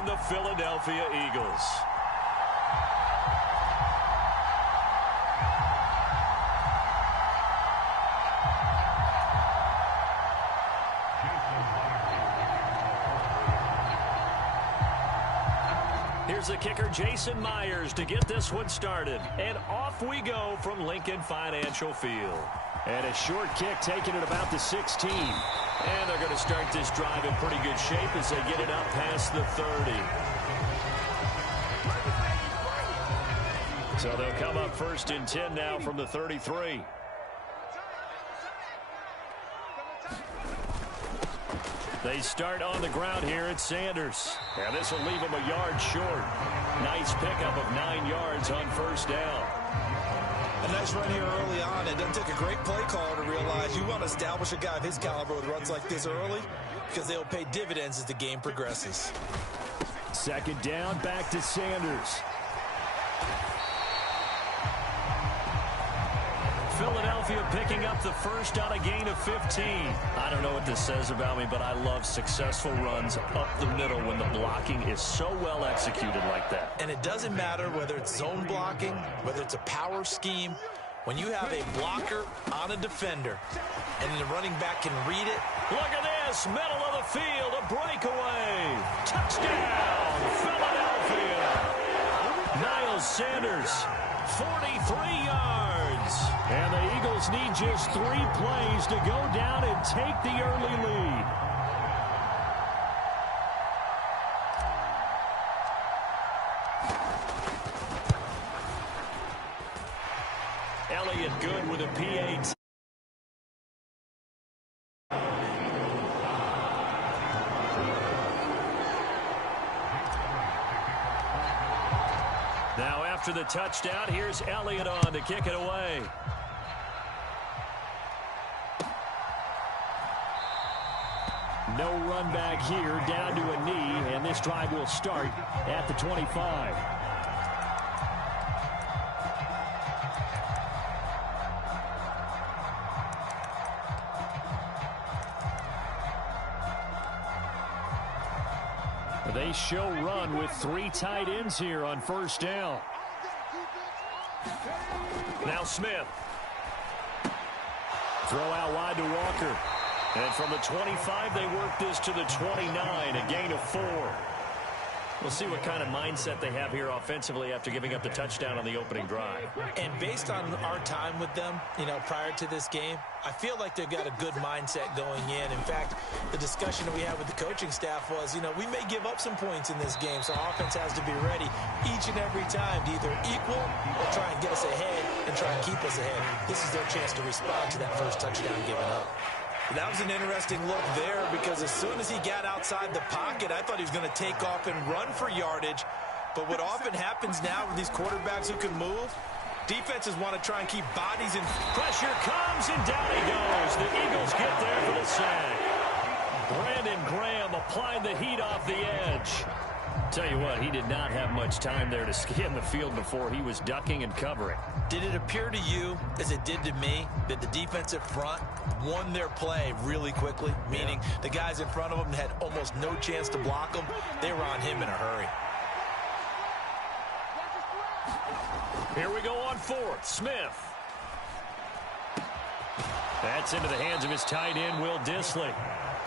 and the Philadelphia Eagles. Here's the kicker, Jason Myers, to get this one started. And off we go from Lincoln Financial Field. And a short kick taken at about the 16. And they're going to start this drive in pretty good shape as they get it up past the 30. So they'll come up 1st and 10 now from the 33. They start on the ground here at Sanders. And this will leave them a yard short. Nice pickup of 9 yards on 1st down. A nice run here early on. It doesn't take a great play caller to realize you want to establish a guy of his caliber with runs like this early because they'll pay dividends as the game progresses. 2nd down, back to Sanders. Philadelphia picking up the first on a gain of 15. I don't know what this says about me, but I love successful runs up the middle when the blocking is so well executed like that. And it doesn't matter whether it's zone blocking, whether it's a power scheme. When you have a blocker on a defender and the running back can read it. Look at this, middle of the field, a breakaway. Touchdown, Philadelphia. Niles Sanders, 43 yards. And the Eagles need just 3 plays to go down and take the early lead. Elliott good with a PAT. Now after the touchdown, here's Elliott on to kick it away. No run back here, down to a knee, and this drive will start at the 25. They show run with 3 tight ends here on 1st down. Now Smith. Throw out wide to Walker. And from the 25, they work this to the 29, a gain of 4. We'll see what kind of mindset they have here offensively after giving up the touchdown on the opening drive. And based on our time with them, prior to this game, I feel like they've got a good mindset going in. In fact, the discussion that we had with the coaching staff was, we may give up some points in this game, so our offense has to be ready each and every time to either equal or try and get us ahead and try and keep us ahead. This is their chance to respond to that first touchdown given up. That was an interesting look there because as soon as he got outside the pocket, I thought he was going to take off and run for yardage. But what often happens now with these quarterbacks who can move, defenses want to try and keep bodies in. Pressure comes, and down he goes. The Eagles get there for the sack. Brandon Graham applying the heat off the edge. Tell you what, he did not have much time there to scan the field before he was ducking and covering. Did it appear to you, as it did to me, that the defensive front won their play really quickly? Meaning the guys in front of them had almost no chance to block them. They were on him in a hurry. Here we go on 4th. Smith. That's into the hands of his tight end, Will Dissly.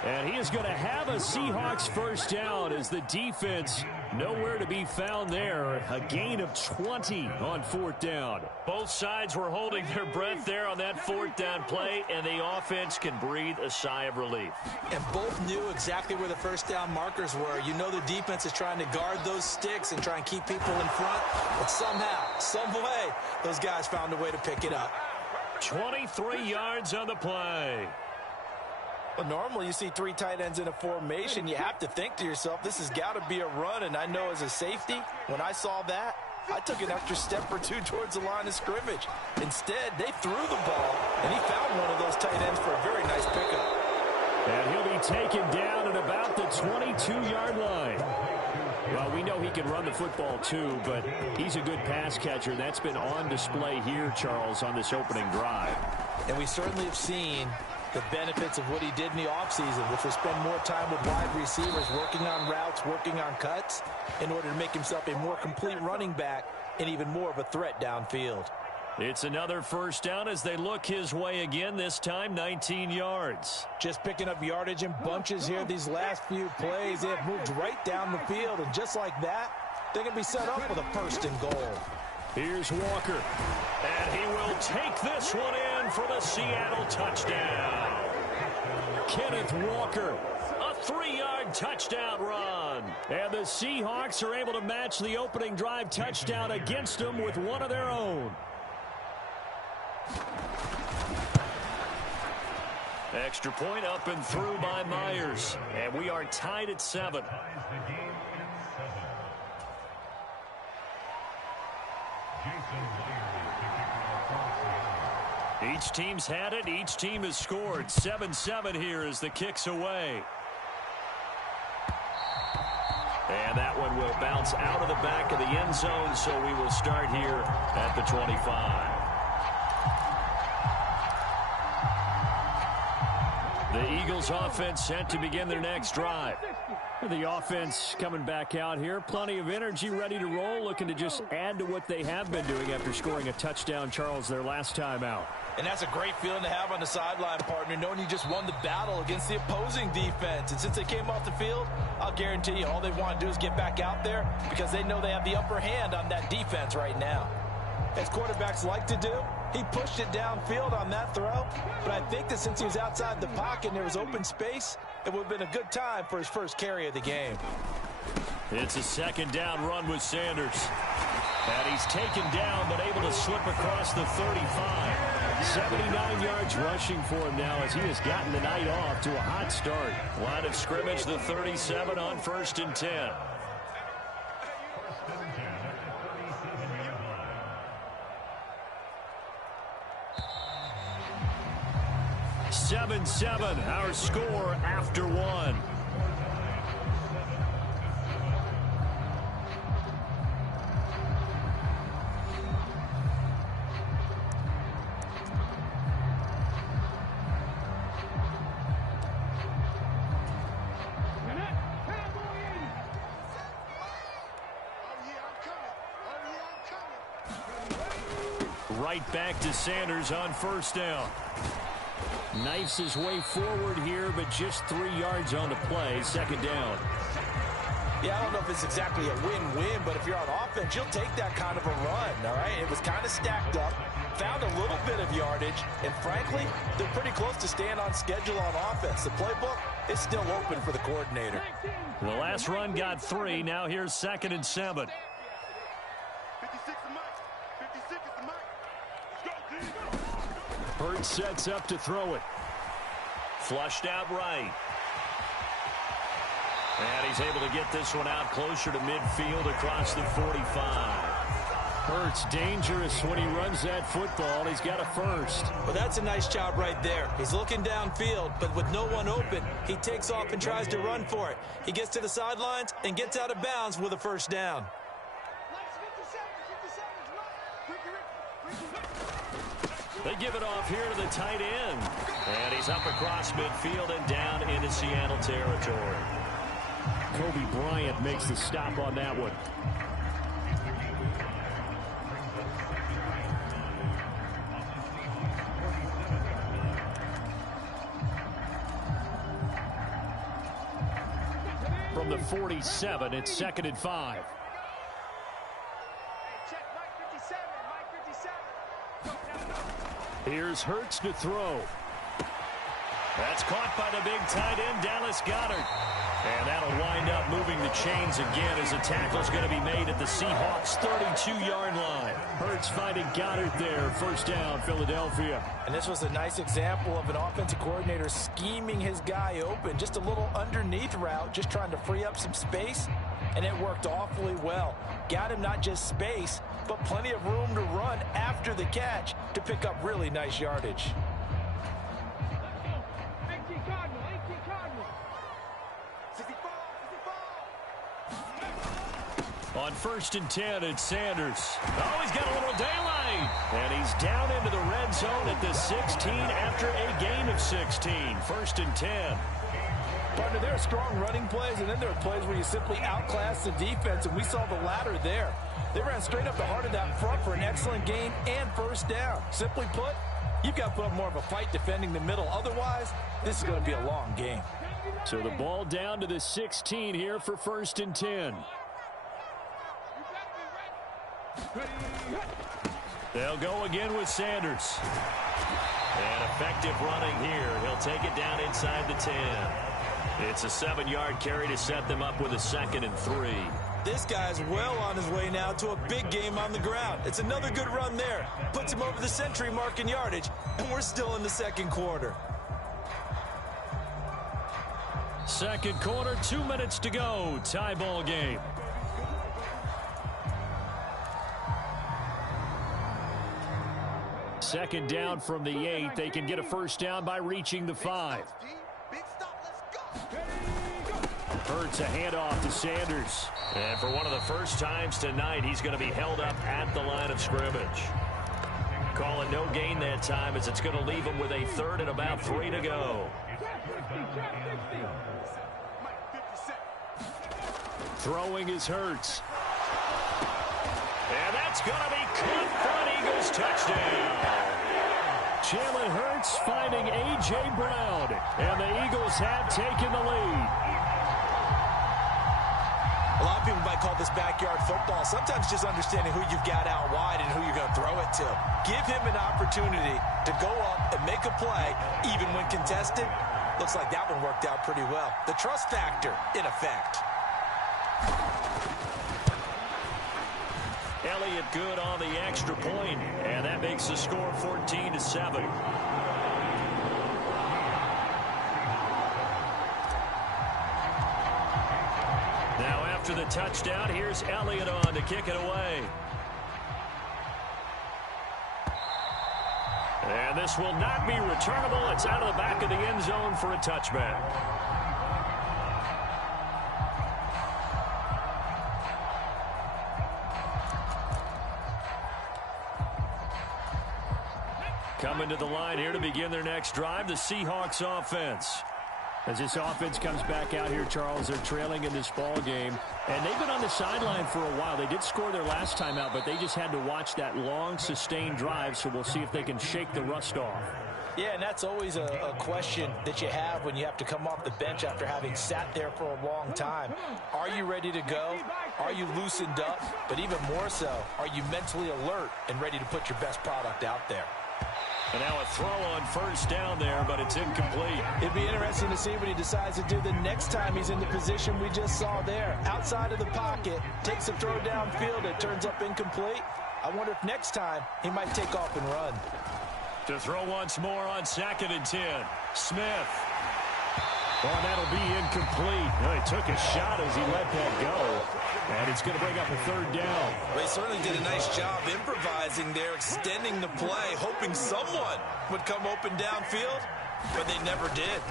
And he is going to have a Seahawks first down as the defense nowhere to be found there. A gain of 20 on 4th down. Both sides were holding their breath there on that 4th down play, and the offense can breathe a sigh of relief. And both knew exactly where the first down markers were. The defense is trying to guard those sticks and try and keep people in front. But somehow, some way, those guys found a way to pick it up. 23 yards on the play. Well, normally you see 3 tight ends in a formation. You have to think to yourself, this has got to be a run. And I know as a safety, when I saw that, I took an extra step or 2 towards the line of scrimmage. Instead, they threw the ball, and he found one of those tight ends for a very nice pickup. And he'll be taken down at about the 22-yard line. Well, we know he can run the football too, but he's a good pass catcher. That's been on display here, Charles, on this opening drive. And we certainly have seen the benefits of what he did in the offseason, which was spend more time with wide receivers, working on routes, working on cuts, in order to make himself a more complete running back and even more of a threat downfield. It's another first down as they look his way again, this time 19 yards. Just picking up yardage in bunches here these last few plays. They have moved right down the field, and just like that, they're going to be set up with a first and goal. Here's Walker, and he will take this one in for the Seattle touchdown. Kenneth Walker, a 3-yard touchdown run. And the Seahawks are able to match the opening drive touchdown against them with one of their own. Extra point up and through by Myers. And we are tied at 7. Each team's had it. Each team has scored. 7-7 here as the kick's away. And that one will bounce out of the back of the end zone, so we will start here at the 25. The Eagles offense set to begin their next drive. The offense coming back out here. Plenty of energy, ready to roll, looking to just add to what they have been doing after scoring a touchdown, Charles, their last time out. And that's a great feeling to have on the sideline, partner, knowing you just won the battle against the opposing defense. And since they came off the field, I'll guarantee you all they want to do is get back out there because they know they have the upper hand on that defense right now. As quarterbacks like to do, he pushed it downfield on that throw, but I think that since he was outside the pocket and there was open space, it would have been a good time for his first carry of the game. It's a second down run with Sanders. And he's taken down but able to slip across the 35. 79 yards rushing for him now as he has gotten the night off to a hot start. Line of scrimmage, the 37 on 1st and 10. 7-7, our score after 1. Right back to Sanders on 1st down. Knifes his way forward here, but just 3 yards on the play. 2nd down. Yeah, I don't know if it's exactly a win-win, but if you're on offense, you'll take that kind of a run, all right? It was kind of stacked up, found a little bit of yardage, and frankly, they're pretty close to staying on schedule on offense. The playbook is still open for the coordinator. The last run got 3. Now here's 2nd and 7. Hurts sets up to throw it. Flushed out right. And he's able to get this one out closer to midfield across the 45. Hurts dangerous when he runs that football. He's got a first. Well, that's a nice job right there. He's looking downfield, but with no one open, he takes off and tries to run for it. He gets to the sidelines and gets out of bounds with a first down. They give it off here to the tight end. And he's up across midfield and down into Seattle territory. Kobe Bryant makes the stop on that one. From the 47, it's 2nd and 5. Here's Hurts to throw. That's caught by the big tight end, Dallas Goedert. And that'll wind up moving the chains again as a tackle's going to be made at the Seahawks' 32-yard line. Hurts finding Goedert there. First down, Philadelphia. And this was a nice example of an offensive coordinator scheming his guy open. Just a little underneath route, just trying to free up some space. And it worked awfully well. Got him not just space, but plenty of room to run after the catch to pick up really nice yardage. On 1st and 10, it's Sanders. Oh, he's got a little daylight. And he's down into the red zone at the 16 after a gain of 16. 1st and 10. Partner, there are strong running plays, and then there are plays where you simply outclass the defense, and we saw the latter there. They ran straight up the heart of that front for an excellent gain and first down. Simply put, you've got to put up more of a fight defending the middle. Otherwise, this is going to be a long game. So the ball down to the 16 here for 1st and 10. They'll go again with Sanders. And effective running here. He'll take it down inside the 10. It's a 7-yard carry to set them up with a 2nd and 3. This guy's well on his way now to a big game on the ground. It's another good run there. Puts him over the century mark in yardage, and we're still in the second quarter. Second quarter, 2 minutes to go. Tie ball game. Second down from the 8. They can get a first down by reaching the 5. Hurts a handoff to Sanders. And for one of the first times tonight, he's going to be held up at the line of scrimmage. Call it no gain that time as it's going to leave him with a 3rd and about 3 to go. Throwing is Hurts. And that's going to be caught for an Eagles touchdown. Jalen Hurts finding A.J. Brown. And the Eagles have taken the lead. A lot of people might call this backyard football. Sometimes just understanding who you've got out wide and who you're going to throw it to. Give him an opportunity to go up and make a play, even when contested. Looks like that one worked out pretty well. The trust factor in effect. Elliott good on the extra point, and that makes the score 14-7. Now after the touchdown, here's Elliott on to kick it away. And this will not be returnable. It's out of the back of the end zone for a touchback. Coming to the line here to begin their next drive, the Seahawks offense. As this offense comes back out here, Charles, they're trailing in this ball game. And they've been on the sideline for a while. They did score their last time out, but they just had to watch that long, sustained drive, so we'll see if they can shake the rust off. Yeah, and that's always a question that you have when you have to come off the bench after having sat there for a long time. Are you ready to go? Are you loosened up? But even more so, are you mentally alert and ready to put your best product out there? And now a throw on first down there, but it's incomplete. It'd be interesting to see what he decides to do the next time he's in the position we just saw there. Outside of the pocket, takes a throw downfield, it turns up incomplete. I wonder if next time he might take off and run. To throw once more on 2nd and 10. Smith. Oh, that'll be incomplete. Well, he took a shot as he let that go. And it's going to bring up a 3rd down. Well, he certainly did a nice job improvising there, extending the play, hoping someone would come open downfield, but they never did.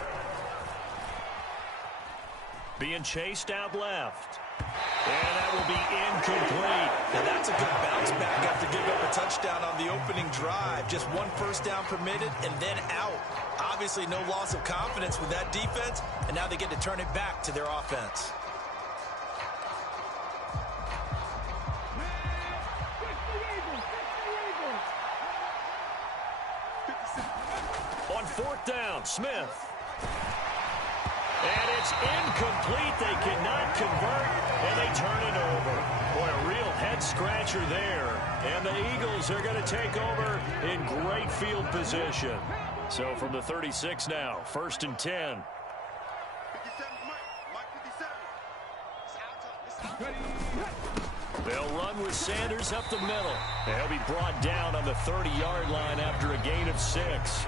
Being chased out left. And that will be incomplete. And that's a good bounce back after giving up a touchdown on the opening drive. Just one first down permitted and then out. Obviously no loss of confidence with that defense, and now they get to turn it back to their offense. On 4th down, Smith. And it's incomplete. They cannot convert, and they turn it over. Boy, a real head-scratcher there. And the Eagles are going to take over in great field position. So from the 36 now, 1st and 10. They'll run with Sanders up the middle. They'll be brought down on the 30-yard line after a gain of 6.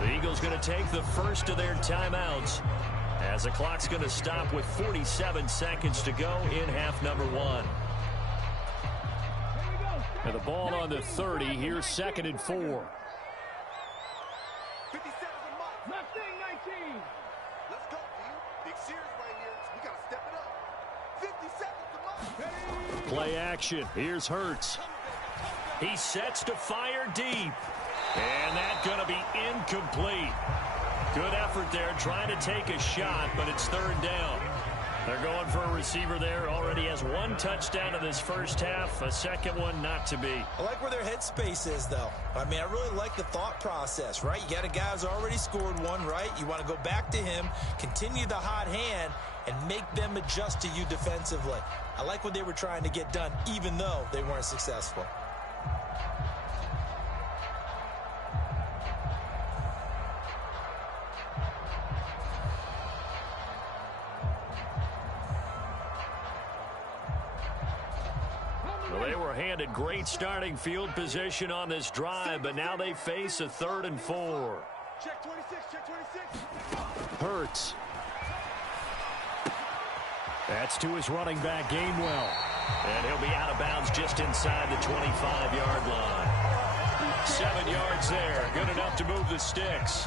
The Eagles going to take the first of their timeouts as the clock's going to stop with 47 seconds to go in half number 1. And the ball on the 30. Here's 2nd and 4. 57 mark. 19. Let's go, team. Big series right here. So we got to step it up. 57 to mark. Play action. Here's Hurts. He sets to fire deep. And that's going to be incomplete. Good effort there trying to take a shot, but it's third down. They're going for a receiver there. Already has one touchdown in this first half. A second one not to be. I like where their headspace is, though. I mean, I really like the thought process, right? You got a guy who's already scored one, right? You want to go back to him, continue the hot hand, and make them adjust to you defensively. I like what they were trying to get done, even though they weren't successful. Well, they were handed great starting field position on this drive, but now they face a 3rd and 4. Check 26, check 26. Hurts. That's to his running back, Gainwell. And he'll be out of bounds just inside the 25-yard line. 7 yards there. Good enough to move the sticks.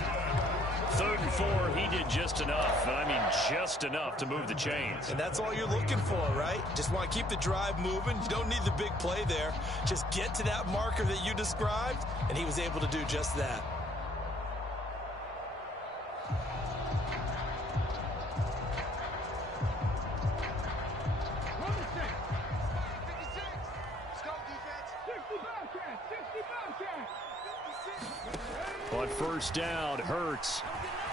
3rd and 4, he did just enough. I mean, just enough to move the chains. And that's all you're looking for, right? Just want to keep the drive moving. You don't need the big play there. Just get to that marker that you described, and he was able to do just that. Number 6. 56. Skunk defense. 60 Bobcats. 60 Bobcats. 56. On first down, Hurts.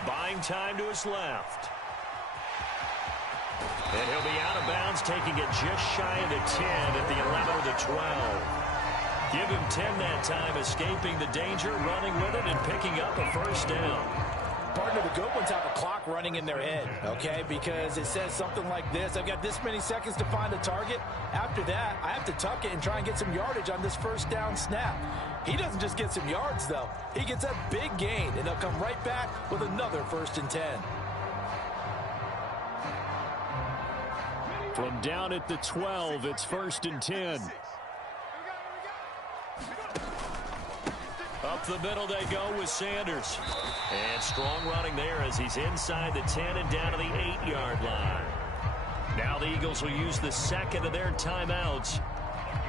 Buying time to his left. And he'll be out of bounds, taking it just shy of the 10 at the 11 or the 12. Give him 10 that time, escaping the danger, running with it, and picking up a first down. Partner, the good ones have a clock running in their head, okay? Because it says something like this: I've got this many seconds to find a target. After that, I have to tuck it and try and get some yardage on this first down snap. He doesn't just get some yards, though. He gets a big gain, and he'll come right back with another 1st and 10. From down at the 12, it's 1st and 10. Up the middle they go with Sanders. And strong running there as he's inside the 10 and down to the 8-yard line. Now the Eagles will use the second of their timeouts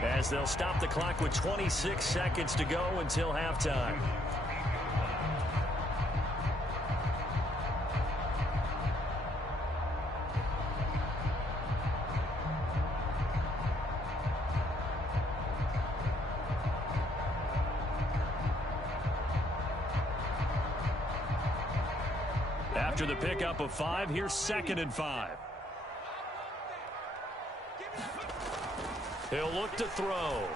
as they'll stop the clock with 26 seconds to go until halftime. After the pickup of 5, here's 2nd and 5. He'll look to throw.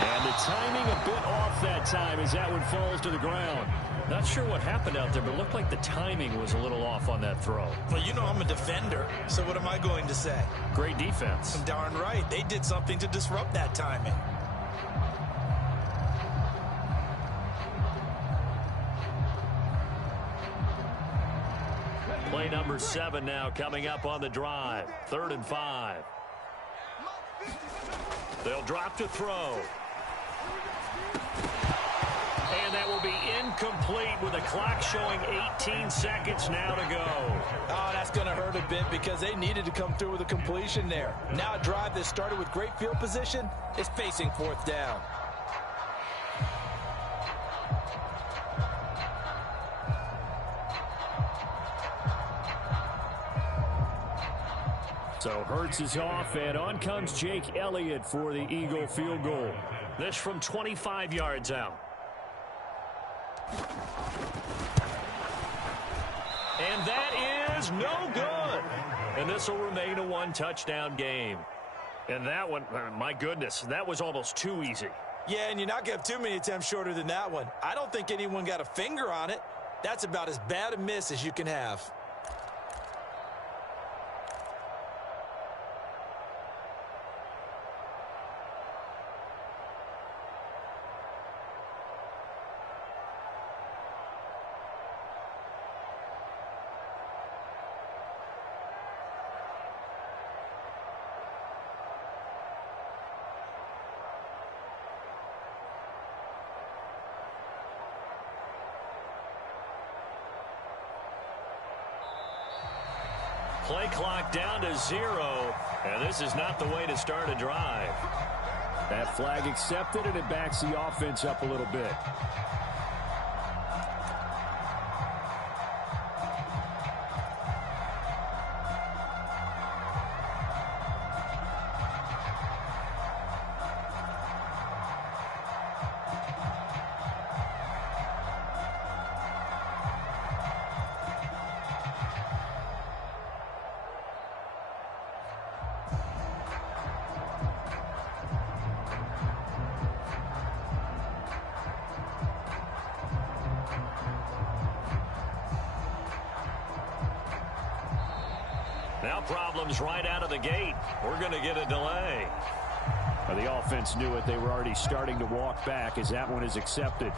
And the timing a bit off that time as that one falls to the ground. Not sure what happened out there, but it looked like the timing was a little off on that throw. Well, you know I'm a defender, so what am I going to say? Great defense. Darn right. They did something to disrupt that timing. Play number 7 now coming up on the drive. 3rd and 5. They'll drop to throw. And that will be incomplete with the clock showing 18 seconds now to go. Oh, that's going to hurt a bit because they needed to come through with a completion there. Now a drive that started with great field position is facing 4th down. So Hurts is off, and on comes Jake Elliott for the Eagle field goal. This from 25 yards out. And that is no good. And this will remain a 1-touchdown game. And that one, my goodness, that was almost too easy. Yeah, and you're not going to have too many attempts shorter than that one. I don't think anyone got a finger on it. That's about as bad a miss as you can have. Play clock down to 0. And this is not the way to start a drive. That flag accepted, and it backs the offense up a little bit. Now problems right out of the gate. We're going to get a delay. The offense knew it. They were already starting to walk back as that one is accepted.